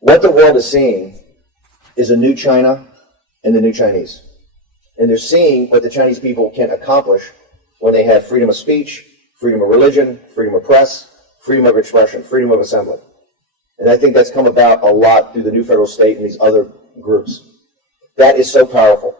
what the world is seeing is a new China and the new Chinese. And they're seeing what the Chinese people can accomplish when they have freedom of speech, freedom of religion, freedom of press, freedom of expression, freedom of assembly. And I think that's come about a lot through the new federal state and these other groups. That is so powerful.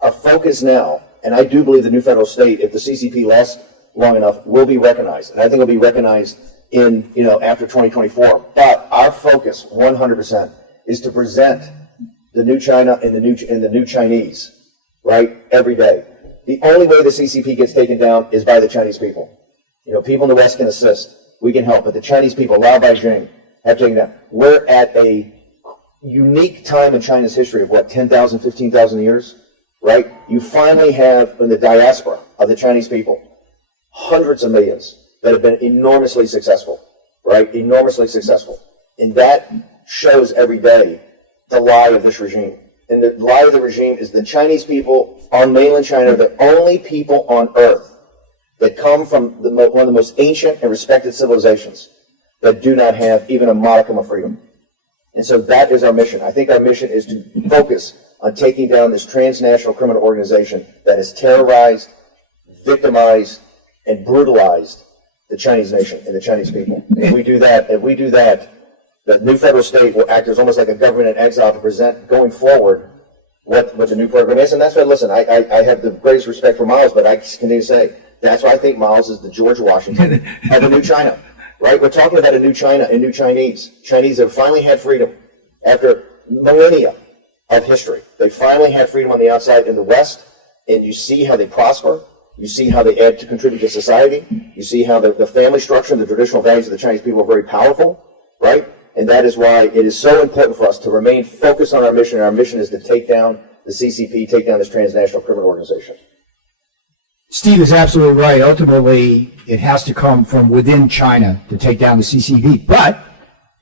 Our focus now, and I do believe the new federal state, if the CCP lasts long enough, will be recognized. And I think it'll be recognized in, after 2024. But our focus, 100%, is to present the new China and the new Chinese, right, every day. The only way the CCP gets taken down is by the Chinese people. People in the West can assist. We can help. But the Chinese people, allowed by Beijing, have taken down. We're at a unique time in China's history of, 10,000, 15,000 years, right? You finally have, in the diaspora of the Chinese people, hundreds of millions that have been enormously successful, right? Enormously successful. And that shows every day the lie of this regime. And the lie of the regime is the Chinese people on mainland China are the only people on earth that come from one of the most ancient and respected civilizations that do not have even a modicum of freedom. And so that is our mission. I think our mission is to focus on taking down this transnational criminal organization that has terrorized, victimized, and brutalized the Chinese nation and the Chinese people. If we do that, the new federal state will act as almost like a government in exile to present going forward what the new program is. And that's why, listen, I have the greatest respect for Miles, but I continue to say that's why I think Miles is the George Washington of the new China. Right? We're talking about a new China and new Chinese that have finally had freedom after millennia of history. They finally had freedom on the outside in the West, and you see how they prosper. You see how they add to contribute to society. You see how the family structure and the traditional values of the Chinese people are very powerful, right? And that is why it is so important for us to remain focused on our mission. And our mission is to take down the CCP, take down this transnational criminal organization. Steve is absolutely right. Ultimately, it has to come from within China to take down the CCP. But,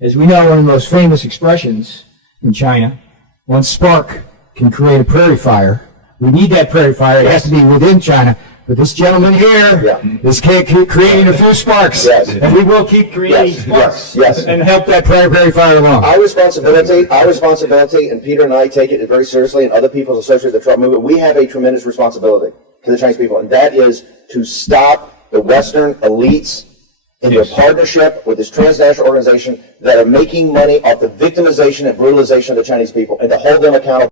as we know, one of the most famous expressions in China, one spark can create a prairie fire. We need that prairie fire. It has to be within China. But this gentleman here is creating a few sparks. Yes. And we will keep creating sparks and help that prairie fire along. Our responsibility, and Peter and I take it very seriously, and other people associated with the Trump movement, we have a tremendous responsibility to the Chinese people, and that is to stop the Western elites in their partnership with this transnational organization that are making money off the victimization and brutalization of the Chinese people, and to hold them accountable.